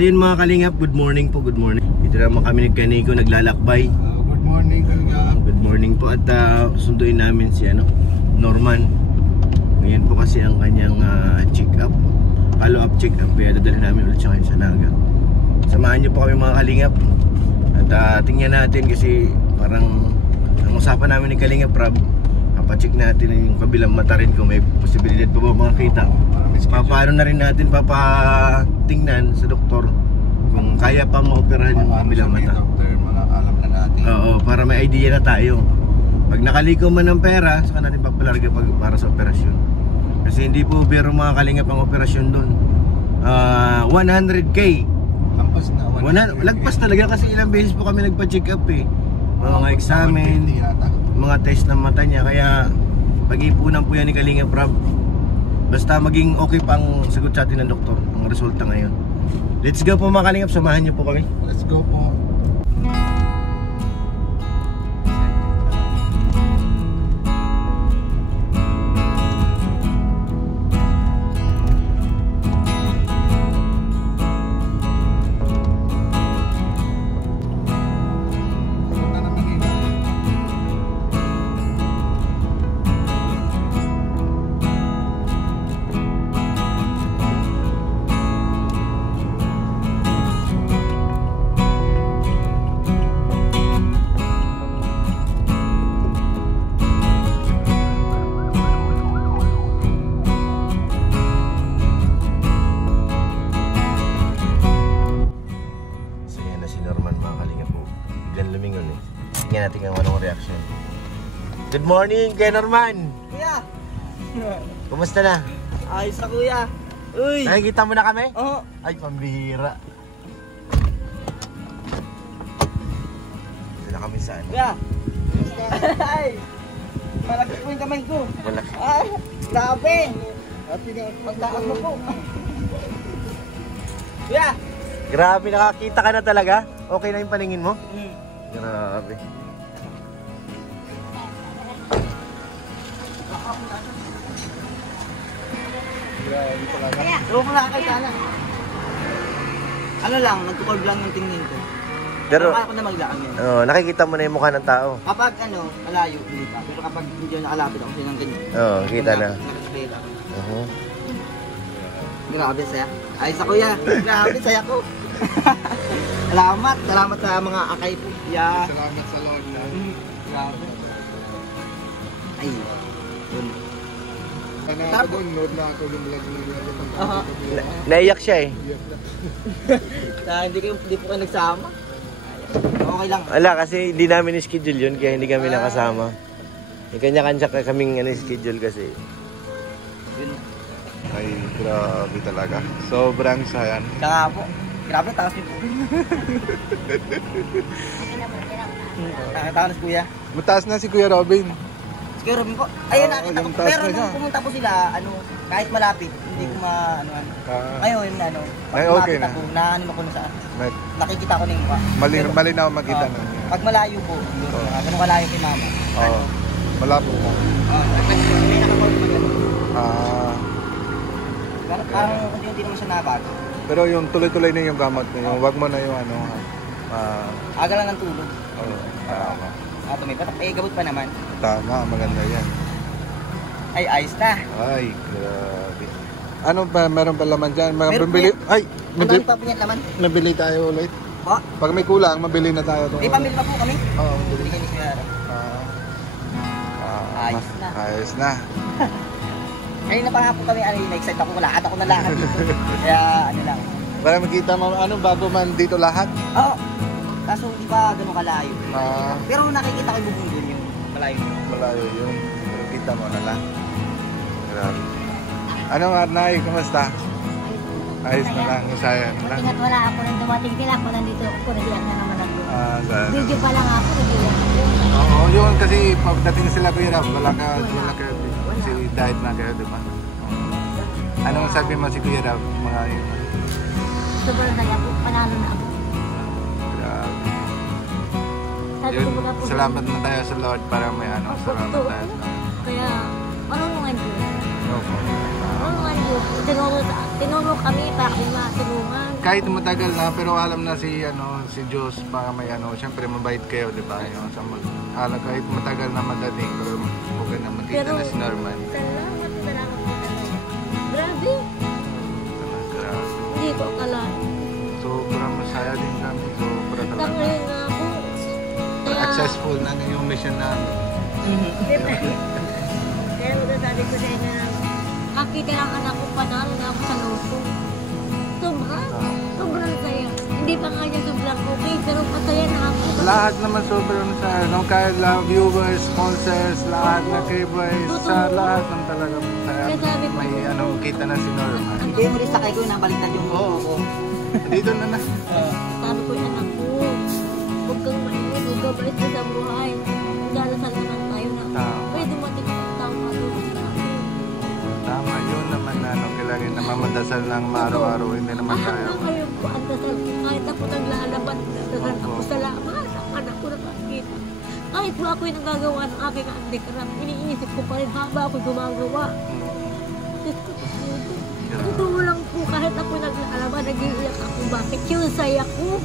So yun mga kalingap, good morning po, good morning. Dito naman kami nagkaniko, naglalakbay. Good morning kalingap. Good morning po at sunduin namin si Norman. Ngayon po kasi ang kanyang check-up, follow-up check-up. Kaya dadalhin namin ulit siya ngayon sa Naga. Samahan niyo po kami mga kalingap. At tingnan natin kasi parang ang usapan namin ni Kalingap Rob, papacheck natin yung kabilang mata rin kung may posibilidad pa ba makakita. Paano na rin natin papatingnan sa doktor kung kaya pa maoperahan yung kabilang mata. Mga alam na natin. Oo, para may idea na tayo. Pag nakaliko man ng pera, saka natin papalarga para sa operasyon. Kasi hindi po biro mga Kalingap ang operasyon doon. 100K. Lagpas talaga kasi ilang beses po kami nagpa-check up eh. Mga examen, mga test ng mata niya. Kaya pag-ipunan po yan ni Kalingap Rob. Basta maging okay pa ang sagot sa atin ng doktor, ang resulta ngayon. Let's go po mga Kalingap, samahan niyo po kami. Let's go po. Tingnan natin kung anong reaction. Good morning, Kuya Norman! Kuya! Kumusta na? Ayos na kuya! Uy! Nakikita mo na kami? Oo! Ay, pambihira. Dito na kami saan? Kuya! Ay! Malaki po yung kamay ko! Malaki. Ay! Grabe! Magtaas mo po! Kuya! Grabe, nakakita ka na talaga? Okay na yung paningin mo? Grabe. Huwag mo nakakita na. Ano lang, nagtukolb lang yung tingin ko. Pero, ako na maglaan yun. nakikita mo na yung mukha ng tao. Kapag malayo, hindi pa. Pero kapag hindi ako nakalapit ako siya ng ganyan. Oo, kita na. Nakasbela ako. Grabe, saya. Ayos ako kuya. Grabe, saya ko. Salamat sa mga akay po. Yeah. Salamat sa Lord. Grabe. Ay. Nanood na ako yung vlog niya. Naiyak siya eh. Hindi po kayo nagsama. Okay lang. Wala, kasi hindi namin schedule yun, kaya hindi kami nakasama. May kanya-kanya kaming schedule kasi. Yun. Ay, grabe talaga. Sobrang sayan. Kaya po. Grabe, taas niyo po. Nakatawa na si kuya. Mataas na si Kuya Robin. Si Kuya Robin po. Ayun, nakita ko. Pero na nung pumunta po sila, kahit malapit, hindi ko ngayon, ay, okay na. Ako, ko na sa nakikita ko na yung mukha. Malinaw makita na. Pag malayo po, ganun kalayo kay mama. Oo. Malabo na. May nakapag parang hindi naman siya nabago. Pero yung tuloy-tuloy na yung gamot na yung wag mo na yung aga lang ng tulog. Oo. Tumipat. Gabot pa naman. Tama, maganda yan. Ay, ayos na. Ay, grabe. Ano ba, meron pa laman dyan? Meron ay, meron pa po yan laman. mabili tayo ulit. Po? Pag may kulang, mabili na tayo. Pamili pa po kami. Oo, Bili kami siya. Ayos na. Ayos na. Ngayon na pa nga po kami, na-excite ako, lakad ako na lakad dito. Kaya, lang. Para makita mo, bago man dito lahat? Oo. Kaso hindi pa ganun kalayo. Pero nakikita ko yung bubong dun yung malayo. Malayo yun. Pero kita mo na lang. Grabe. Ano Arnay, kumusta? Ayos na lang, sayang lang. Matingat wala ako nang dumating sila ako, nandito ako, nadiyan na naman ako. Sayang. Video pa lang ako, nadiyan ako. Oo, yun kasi pagdating sila Kuya Rob, wala kayo, kasi diet na kayo, di ba? Anong sabi mo si Kuya Rob? Mga yun. Sobrang saya po, panalo na ako. Grabe. Sabi Yun, ko baga po, salamat na tayo sa Lord para may salamat tayo sa Lord. Kaya, marunungan Diyos. Opo. Marunungan Diyos. Tinuro kami para kami matulungan. kahit matagal na, pero alam na si Diyos para may syempre mabait kayo, di ba? Yung kahit matagal na madating, pero okay na makita na si Norman. Salamat po talaga. Grabe. Grabe. Hindi ko akalain. Sobrang masaya din kami. Sobra talaga. Tangayin nga po. Successful na yung mission namin. Kaya magsasabi ko sa inyo na kakita ng anak ko, panalo na ako sa loto. Sobrang saya. Hindi pa nga niya sobrang okay, pero masaya na ako. Lahat naman sobrang masaya. Kahit viewers, sponsors, lahat na kay-boys, sa lahat ng talagang masaya. May kita na si Norman. Hindi mo rin sakay ko, nabaliktad yung Oo. ko. Dito na na. Sabi ko yung anak ko, huwag kang mainit, huwag kang balik sa buhay. Dalasal naman tayo na pwede dumating ang tao matulog sa akin. Tama, yun naman na kailangan naman madasal lang araw-araw, hindi naman tayo. Ahal na kayo po ang dasal ko. Kahit ako naglalaban, dasal ako salamat ang anak ko na makikita. Kahit po ako'y nagagawa ng aking andikarap, iniisip ko pa rin haba ako'y gumagawa. Totoo lang po, kahit ako naglalaban, nag-iiyak ako. Bakit yung saya ko?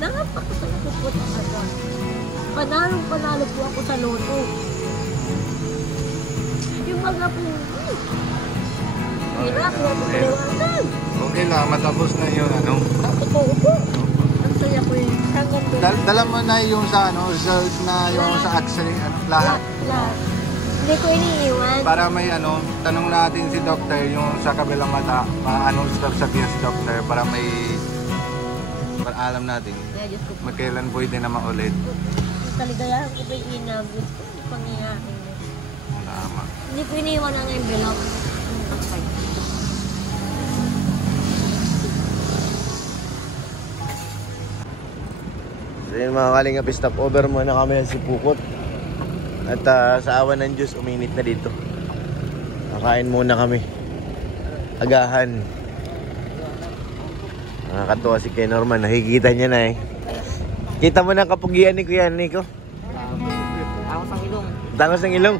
Napakasaya ko po talaga. Panalo po ako sa loto. Yung mga po, hirap po ako maliwanag. Okay lang, matapos na yun, Totoo po. Ang saya ko yun. Hanggang doon. Dala mo na yung sa result na yung sa X-ray, lahat. Lahat. Hindi ko iniiwan. Para may tanong natin si doctor yung sa kabilang mata, anong sabihin si doctor para para alam natin Kaya Diyos ko po. magkailan pwede na maulit. Kaligayahan ko ba yung inabot ko? Pangyayari. Tama. Hindi ko iniiwan ang envelope. Okay. So yun mga kalingap, stop over muna kami ng Sipukot. At sa awa ng Diyos, uminit na dito. Kakain muna kami. Agahan. Nakakatuwa si Kuya Norman, nakikita niya na eh. Kita mo na ang kapugian ni Kuya Nico? Ako sa ilong. Tangos ng ilong.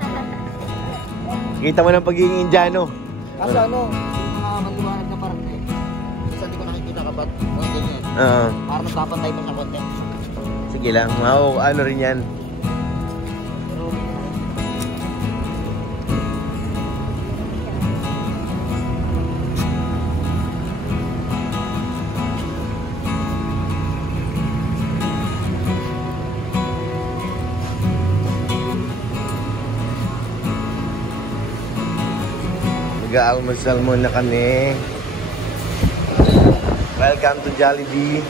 Kita mo ng pagiging Indiano. Kaso yung mga maliwanag na parang minsan di ko nakikita kapag mga ganyan. Para mas papantay mo sa konti. Sige lang, ano rin yan. Pero Mag-aalmusal muna kami. Welcome to Jollibee.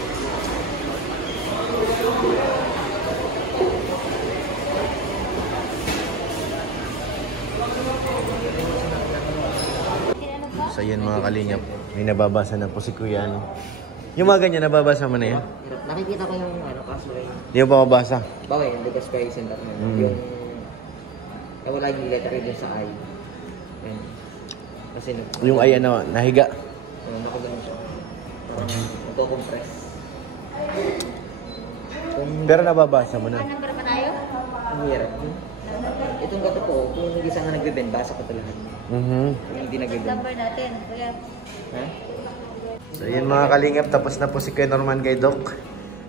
So yun mga kalingap, may nababasa na po si Kuya. Yung mga ganyan, nababasa mo na yan? nakikita ko yung kaso rin. Hindi mo ba mabasa? Bagay, yung Lucas Price and that man. Yung wala yung letter dun sa I. Yan. Kasi Yung ay nahiga. nakagano siya. Parang nagko-compress. Pero nababasa mo na. Number pa tayo? Ang hirap. Itong gato po, kung hindi sa nga nagbe-bend, basa ko ito lahat. Kung hindi nagbe-bend. Number natin. Kuya. Ha? So yun mga kalingap, tapos na po si Kuya Norman kay Doc.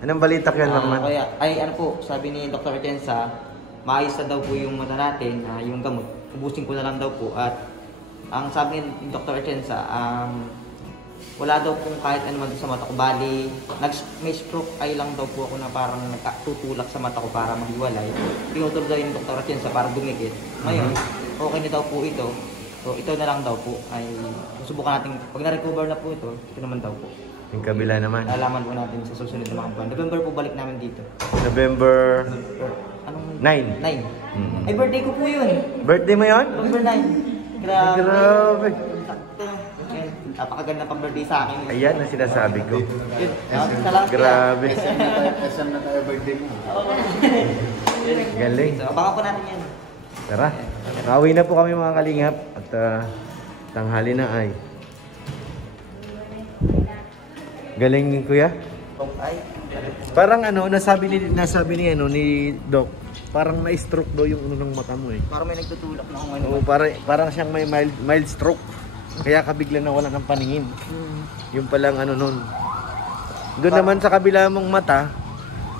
Anong balita Kuya Norman? Kaya, ano po, sabi ni Dr. Atienza, maayos na daw po yung mata natin, yung gamot. Ubusin ko na lang daw po. At ang sabi ni Dr. Atienza, wala daw pong kahit ano man sa mata ko. Bali, may stroke eye lang daw po ako na parang nagtutulak sa mata ko para maghiwalay. Tinutulog daw yung Dr. Atienza para dumikit. Ngayon, okay na daw po ito. So ito na lang daw po ay susubukan natin. Pag na-recover na po ito naman daw po. Yung kabila naman. Alaman po natin sa susunod na mga buwan. November po balik namin dito. November Anong 9. 9. Ay, birthday ko po yun. Birthday mo yun? November 9. Grabe. Grabe. Sakto. Napakaganda pang birthday sa akin. Ayan ang sinasabi ko. Yun. Salamat. Grabe. SM na tayo birthday mo. Galing. So, abangan po natin yan. Tara. Nakauwi na po kami mga kalingap. At tanghali na ay. Galing ni Kuya. Ay. Parang nasabi ni Doc, parang na-stroke daw yung ng mata mo eh. Parang may nagtutulak na kung ano. Oo, parang siyang may mild stroke. Kaya kabigla na wala ng paningin. Yung palang nun, Doon naman sa kabila mong mata,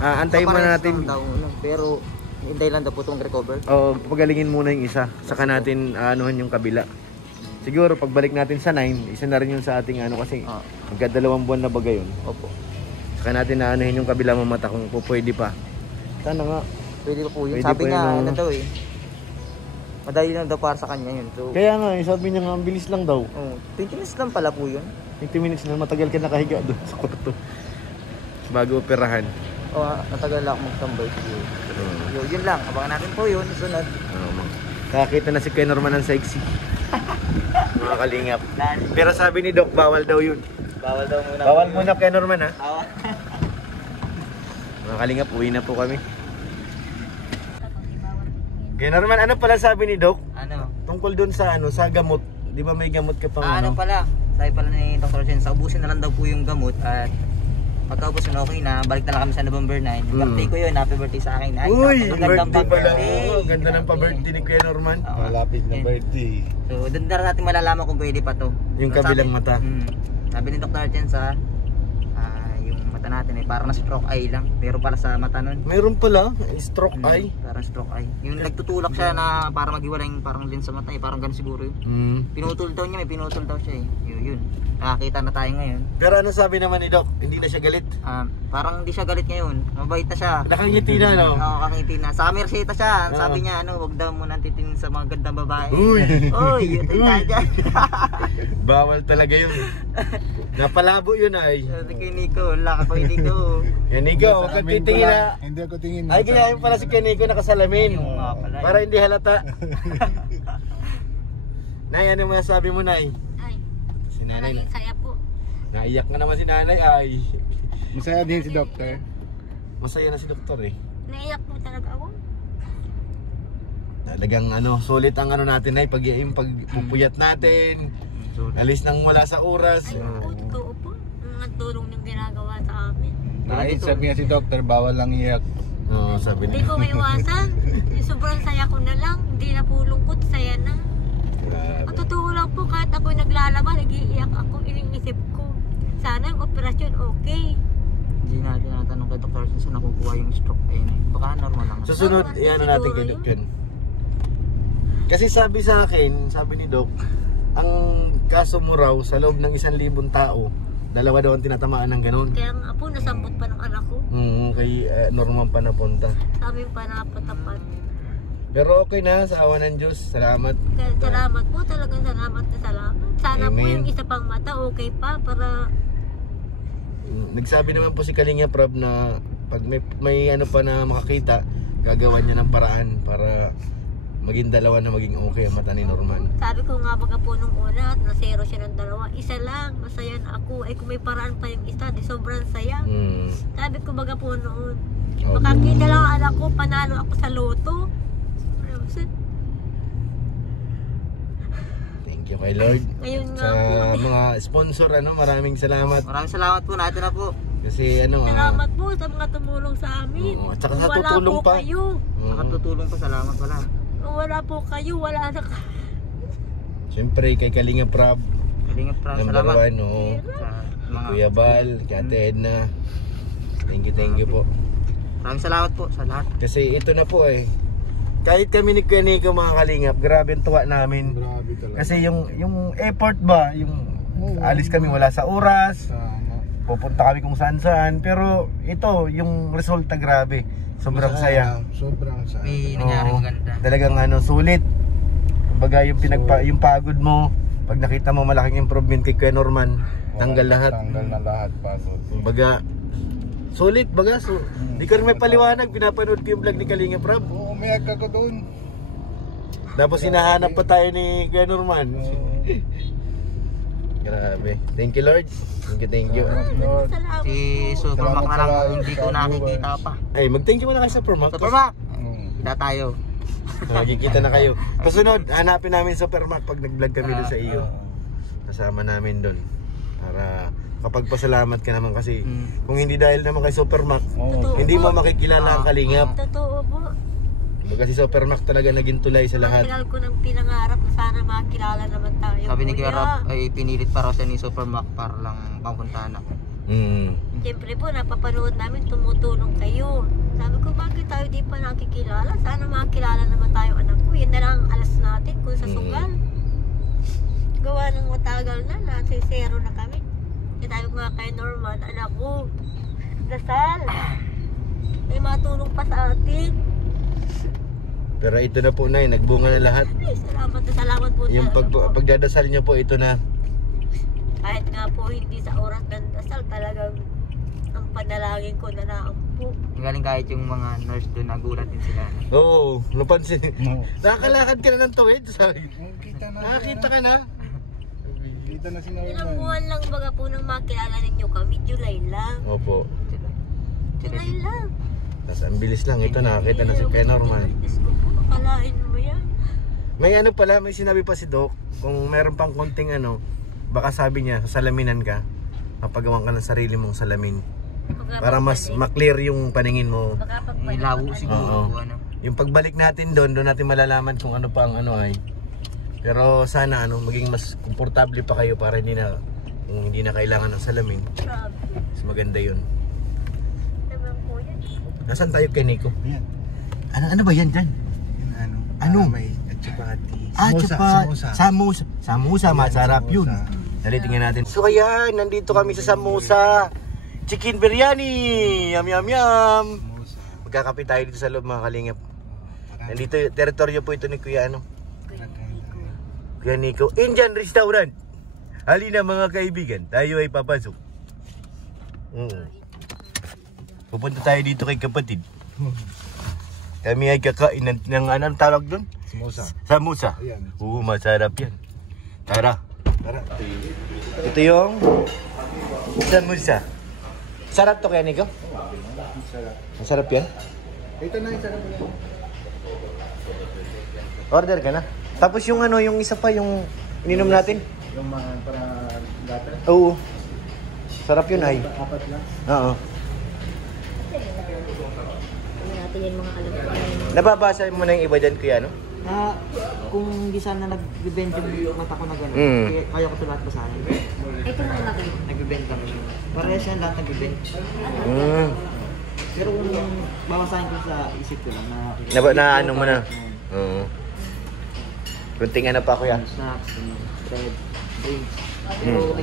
antayin muna natin. Daw, pero hintay lang daw po itong recover. Oo, pagalingin muna yung isa. Saka natin anuhan yung kabila. Siguro pagbalik natin sa 9, isa na rin yun sa ating kasi magka2 buwan na baga yun. Opo. Saka natin aanuhin yung kabila mong mata kung pwede pa. Sana nga. Pwede pa po yun. Pwede Sabi pa niya, yun, ano daw madali lang daw para sa kanya yun. So, Kaya nga, sabi niya nga, ang bilis lang daw. 20 minutes lang pala po yun. 20 minutes na, matagal ka nakahiga doon sa kwarto. Bago operahan. Natagal lang ako magtambay siguro. Yun lang, abangan natin po yun. Sunod. Nakakita na si Kuya Norman ng sexy. Mga kalingap. Pero sabi ni Doc, bawal daw yun. Bawal daw muna. Bawal muna Kuya Norman ha. Bawal. Mga kalingap, uwi na po kami. Kuya Norman, ano pala sabi ni Doc? Ano? Tungkol doon sa sa gamot. Di ba may gamot ka pang Ano pala? Sabi pala ni Dr. Chen, ubusin na lang daw po yung gamot at pagkaubos na okay na, balik na lang kami sa November 9. Yung birthday ko yun, happy birthday sa akin. Ay, Uy, magandang birthday pala. pa-birthday. Ganda ng pa-birthday ni Kuya Norman. Malapit na birthday. So, doon na natin malalaman kung pwede pa to. Yung kabilang mata. Sabi ni Dr. Chen yung mata natin ay parang na stroke eye lang. Pero para sa mata nun, Mayroon pala, stroke eye. parang stroke eye. Yung nagtutulak siya na para maghiwalay yung parang lens sa mata eh, parang ganun siguro yun. Pinutol daw niya, may pinutol daw siya eh. Yun. Nakakita na tayo ngayon. Pero ano sabi naman ni Doc? Hindi na siya galit. Parang hindi siya galit ngayon. Mabait na siya. Nakangiti na, no? Oo, kakangiti na. Sa Merceta siya. Sabi niya, wag daw muna titingin sa mga gandang babae. Uy! Uy, yun tayo dyan. Bawal talaga yun. Napalabo yun ay. Sabi kay Nico, laka ko yung Nico. Yan, Nico, huwag kang titingin na. Hindi ako tingin. Ay, kaya yun pala si Nico nakasalamin. Pala. Para hindi halata. Nay, ano mo sabi mo, Nay? Ay, Si Nanay na. maraming saya po. Naiyak nga naman si Nanay ay. Masaya din si Doctor. Masaya na si Doktor eh. Naiyak po talaga ako. Talagang sulit ang natin ay pagpupuyat natin. Alis nang wala sa oras. Ay, totoo po. Ang mga tulong niyong ginagawa sa amin. Kahit sabi niya si Doctor, bawal lang iyak. Oo, sabi Hindi niya. ko maiwasan. Sobrang saya ko na lang. Hindi na po lungkot, saya na. Ang totoo lang po, kahit ako'y naglalaba, nag-iiyak ako, iniisip ko. Sana yung operasyon okay. Hindi natin natanong kay Dr. Chen na nakukuha yung stroke eye na yun. Baka normal lang. Susunod, iyan na natin kay Doc yun. Kasi sabi sa akin, sabi ni Doc, ang kaso mo raw sa loob ng 1,000 tao, 2 daw ang tinatamaan ng ganun. Kaya nga po, nasambot pa ng anak ko. Kay Norman pa napunta. Sa aming panapatapat. Pero okay na, sa awa ng Diyos. Salamat. Kaya salamat po, talagang salamat na salamat. Sana po Amen. yung isa pang mata okay pa para Nagsabi naman po si Kalinga Prab na pag may pa na makakita, gagawa niya ng paraan para maging 2 na maging okay ang mata ni Norman. sabi ko nga baga po nung una at na-zero siya ng 2, isa lang, masaya na ako. Ay kung may paraan pa yung isa, di sobrang saya. Sabi ko baga po noon, makakita lang ang anak ko, panalo ako sa loto. Thank you kay Lord. Ngayon nga Sa po, mga sponsor, maraming salamat. Maraming salamat po, natin na po. Kasi salamat po sa mga tumulong sa amin. Oo, at saka Kung sa wala tutulong po pa. kayo, Nakatutulong po, salamat pala. kung wala po kayo, wala na Siyempre kay Kalinga Prab, Kalingap pra, number salamat. 1, Sa mga Kuya Bal, kay Ate Edna. Thank you po. Maraming salamat po sa lahat. Kasi ito na po kahit kami ni Kuya Nico mga Kalingap, grabe ang tuwa namin. Grabe talaga. Kasi yung effort ba, yung alis kami wala sa oras, pupunta kami kung saan, pero ito, yung resulta grabe. Sobrang saya. Sobrang saya. May nangyari Oo. maganda. Talagang sulit. Kumbaga yung pagod mo, pag nakita mo malaking improvement kay Kuya Norman, tanggal lahat. Tanggal na lahat pagod. Kumbaga sulit baga. So, di ka rin may paliwanag, pinapanood ko yung vlog ni Kalinga Prab. Oo, umiyak ako doon. Tapos hinahanap pa tayo ni Kuya Norman. Grabe. Thank you Lord. Thank you. Lord. salamat. Si Supermac na lang, hindi ko nakikita pa. Ay, mag-thank you muna kayo sa Supermac. Supermac! Kita tayo. Magkikita na kayo. Kasunod, hanapin namin sa Supermac pag nag-vlog kami doon sa iyo. Kasama namin doon. Para kapag pasalamat ka naman kasi kung hindi dahil naman kay Supermac, Totoo hindi po. mo makikilala ang Kalingap. Totoo po. Kasi Supermac talaga naging tulay sa lahat. Pinal ko ng pinangarap na sana makilala naman tayo. Sabi ni Kuya Kuya. Rob, ay pinilit pa raw siya ni Supermac para lang papuntahan ako. Mm. Siyempre po, napapanood namin, tumutulong kayo. Sabi ko, bakit tayo di pa nakikilala? Sana makilala naman tayo, anak ko. Yan na lang ang alas natin kung sa sugal. Gawa ng matagal na, nasa zero na kami. Kaya tayo nga kay Norman, anak ko, dasal. May matulong pa sa atin. Pero ito na po, Nay, nagbunga na lahat. Ay, salamat po. Yung sa ano po. pagdadasal niyo po, ito na. Kahit nga po hindi sa oras ng dasal, talagang ang panalangin ko na naampo. Galing kahit yung mga nurse doon, nagulat din sila. Oo, napansin. No. Nakakalakad ka na ng tuwid. Sabi. Kita na. Nakakita ka na. Kita na si Ilang Norman. buwan lang baga po nang makilala ninyo kami, July lang. Opo. July lang. Tapos ang bilis lang. Ito nakakita na si kay Norman. Diyos ko po, akalain mo yan. May ano pala, may sinabi pa si Doc. Kung meron pang konting ano, baka sabi niya, salaminan ka. Mapagawan ka ng sarili mong salamin. Para mas maklear yung paningin mo. May labo siguro. Oo. Ano. Yung pagbalik natin doon natin malalaman kung ano pa ang ano ay. Pero sana ano, maging mas komportable pa kayo para kung hindi na kailangan ng salamin. Grabe. Mas maganda yun. Naman po yan. Nasaan tayo kay Nico? Yan. Ano ba yan dyan? Yan ano. Ano? May chapati. Samosa, masarap yun. Dali, tingnan natin. So ayan, nandito kami sa Samosa. Chicken biryani! Yum, yum, yum! Magkakape tayo dito sa loob, mga kalingap. Nandito, teritoryo po ito ni Kuya ano? Kuya Nico. Indian Restaurant. Halina mga kaibigan, tayo ay papasok. Pupunta tayo dito kay kapatid. Kami ay kakain ng anong tawag doon? Samosa. Samosa. Ayan. Oo, masarap yan. Tara. Tara. Ito yung samosa. Sarap to kaya, Nico? Sarap. Masarap yan? Ito na yung sarap yan. Order ka na. Tapos yung ano, yung isa pa, yung ininom natin. Yung mga para gata. Oo. Sarap yun ay. Apat lang. Oo. Ano natin yung mga alam ko. Nababasa mo na yung iba dyan, Kuya, no? Na kung hindi sana nag-bend yung mata ko na gano'n, kaya ko ito lahat basahin. Ito na laki. Nag-bend kami. Parehas yan lahat nag-bend. Pero kung babasahin ko sa isip ko lang Na ano mo na? Oo. Kunting ano pa, Kuya. Snacks, bread, drinks.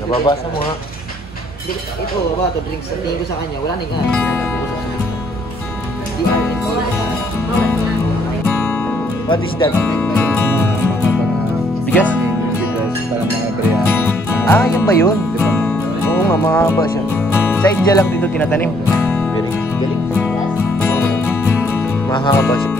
Nababasa mo ha. Ito, ba ito, drinks. Sa tingin ko sa kanya, wala na yung What is that? Bigas? Bigas para mga biryani. Ah, yan ba yun? Diba? Oo nga, mahaba siya. Sa India lang dito tinatanim. Very galing. Mahaba siya.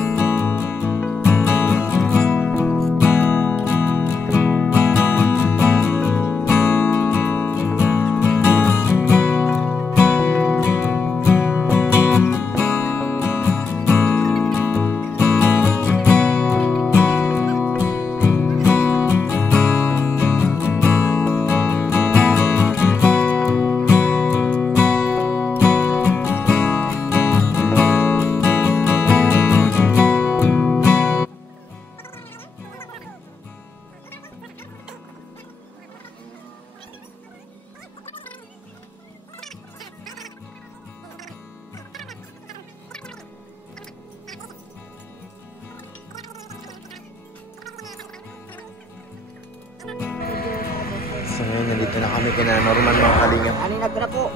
So ngayon, nandito na kami kina Norman mga kalingap. Aninag na po.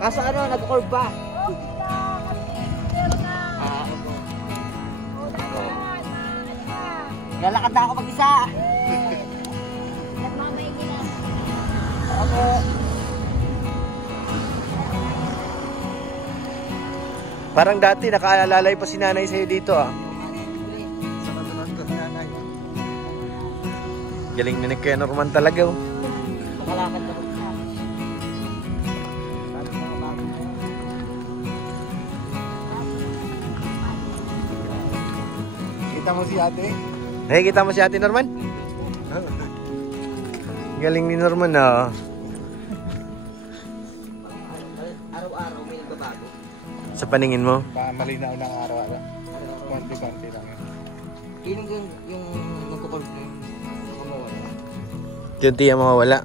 Kaso ano, nag-curve pa. Lalakad na ako mag-isa. Nagmamaigi na. Ako. Parang dati nakaalalay pa si nanay sa'yo dito ah. Sa matulad ko si nanay. Galing na kaya Norman talaga oh. Nakalakad na ako. Kita mo si ate? Nakikita mo si Ate Norman? Galing ni Norman ah. Araw-araw may nagbabago. Sa paningin mo? Malinaw ng araw-araw. Konti-konti lang yun. Feeling ko yung nagko-curve na yung kumawala. Kunti ang mga wala.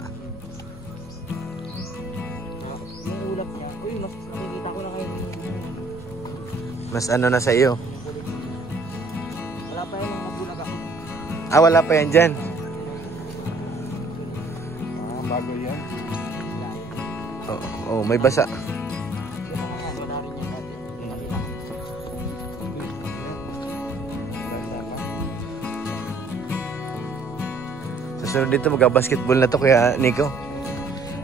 Yung ulap niya. Uy, Mas ano na sa iyo? Wala pa yun nung magulag ako. Ah, wala pa yan dyan. Bago yan. Oh, may basa. Wala rin yan dati. Susunod dito, magka-basketball na to kaya Nico.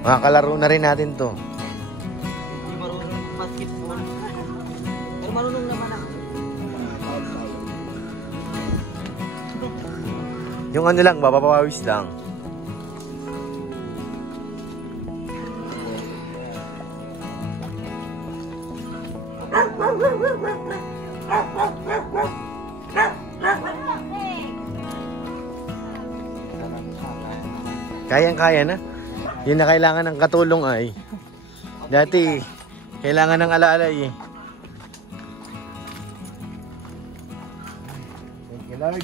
Makakalaro na rin natin to. Hindi marunong basketball. Pero marunong naman ako. Yung ano lang, mapapawis lang. Kayang-kaya na. Yun na kailangan ng katulong ay. Dati, kailangan ng alaalay eh. Thank you, Lord.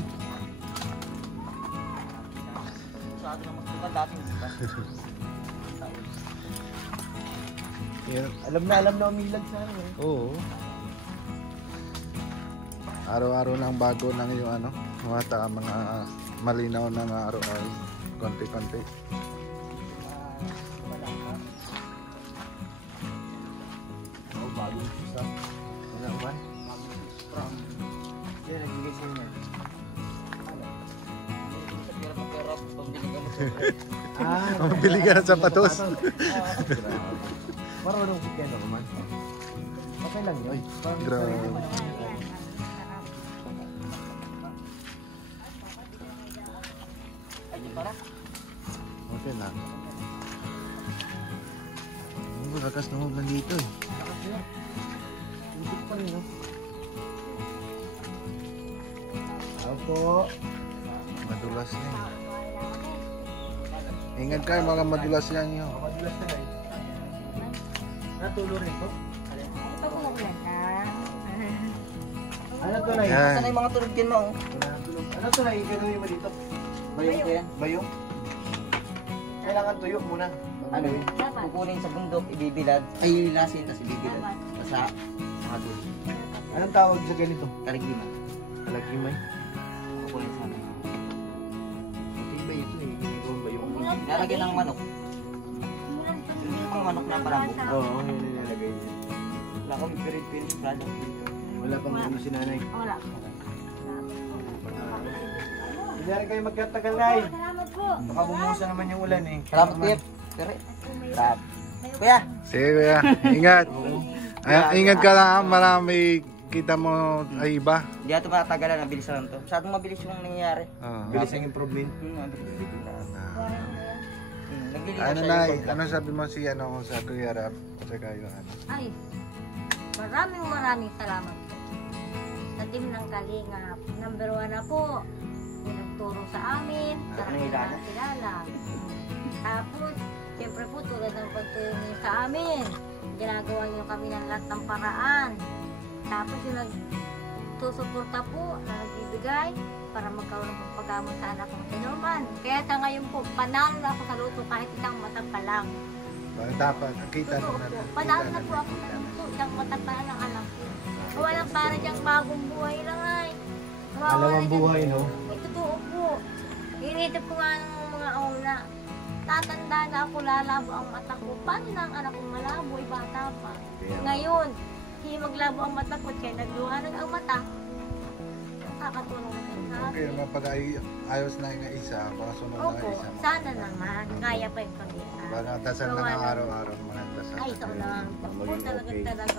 Masyado na magtulad dati. Alam na umilag sa ano eh. Oo. Araw-araw lang bago lang yung ano, mga malinaw na nga araw-araw. Konti-konti. Oh, bagong isa. Wala ba? Yan, nagbigay sa'yo na. Mabili ka ng sapatos. Marunong si Ken naman. Okay lang yun. Grabe. Okay lang. Ang lakas ng ulan dito eh. Ulit pa rin, no? Opo. Madulas na eh. Ingat kayo mga madulas yan yun. Madulas na eh. Natulo rin po. Ito kung ulan na. Ano to na Yan. Saan na yung mga tulog din mo? Ano to na gagawin mo dito? Bayong ko yan. Bayong? Kailangan tuyo muna. Ano yun? Kukunin sa bundok, ibibilad. Ay, lasin, tapos ibibilad. Sa mga dulo. Anong tawag sa ganito? Karigiman. Kalagimay. Kukunin sa mga. Hindi ba ito eh? Ginagawa ba yung... Lalagyan ng manok. Yung mga manok na parang Oo, yun yung nilalagay niya. wala kami pirit-pirit product. Wala pang ano si nanay. Wala. Hindi rin kayo magkatagal na eh. Salamat po. Baka bumusa naman yung ulan eh. Salamat, Tip. Pero, grabe. Kuya, Sige kuya, ingat. Ay, ingat ka lang, marami kita mo ay iba. di ato matagalan, nabilis lang to. Masyadong mabilis yung nangyayari. Bilis ang improvement. Nabilis. Ano na, ano sabi mo si ano sa Kuya Rap? Saka yung ano. Ay, maraming salamat po. Sa team ng Kalingap. Number 1 na po. Yung nagturo sa amin. Para Nakilala. kilala. Tapos, siyempre po tulad ng pagturo niyo sa amin. Ginagawa niyo kami ng lahat ng paraan. Tapos yung nagsusuporta po na nagbibigay para magkaroon ng paggamot sa anak kong sinuman. Kaya sa ngayon po, panalo na ako sa luto kahit isang mata pa lang. Dapat, kita Totoo naman. po. Panalo na po ako sa luto. Isang mata pa lang ang anak ko. Walang para diyang bagong buhay lang ay. Dalawang buhay, no? Totoo po. Initip ko nga ng mga una. Tatanda na ako, lalabo ang mata ko. Paano na ang anak kong malabo? Ay bata pa. Ngayon, hindi maglabo ang mata ko. Kaya nagluhanag ang mata. Nakakatulong na sa Okay, akin. ayos na yung isa, baka sunod na Opo, isa mo. sana naman. Kaya pa yung pag-isa. Baka dasal na ng araw-araw, mga dasal. Ay, ito lang. Po talaga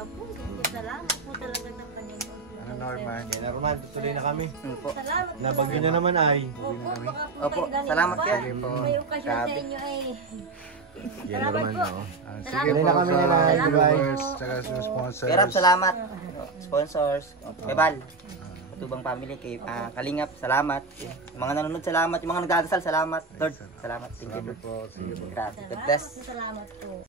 po. Salamat po talaga ng Panginoon. Ano Norman? Kaya Norman, tutuloy na kami. po. Salamat po. Nabagyo na naman ay. Opo, baka po Opo, kayo ganito salamat pa. kaya. Sige po. May okasyon sa Grabe. inyo ay. Yan Salamat Norman, po. no? Sige Salamat po na kami sa na lang. viewers, saka sa sponsors. Kaya Rap, salamat. Sponsors. Kay Bal. Katubang family. Kay Kalingap, salamat. Yung mga nanonood, salamat. Yung mga nagdadasal, salamat. Lord, salamat. Thank you, Salamat Lord. po. Sige po. Grabe. God bless. Salamat po.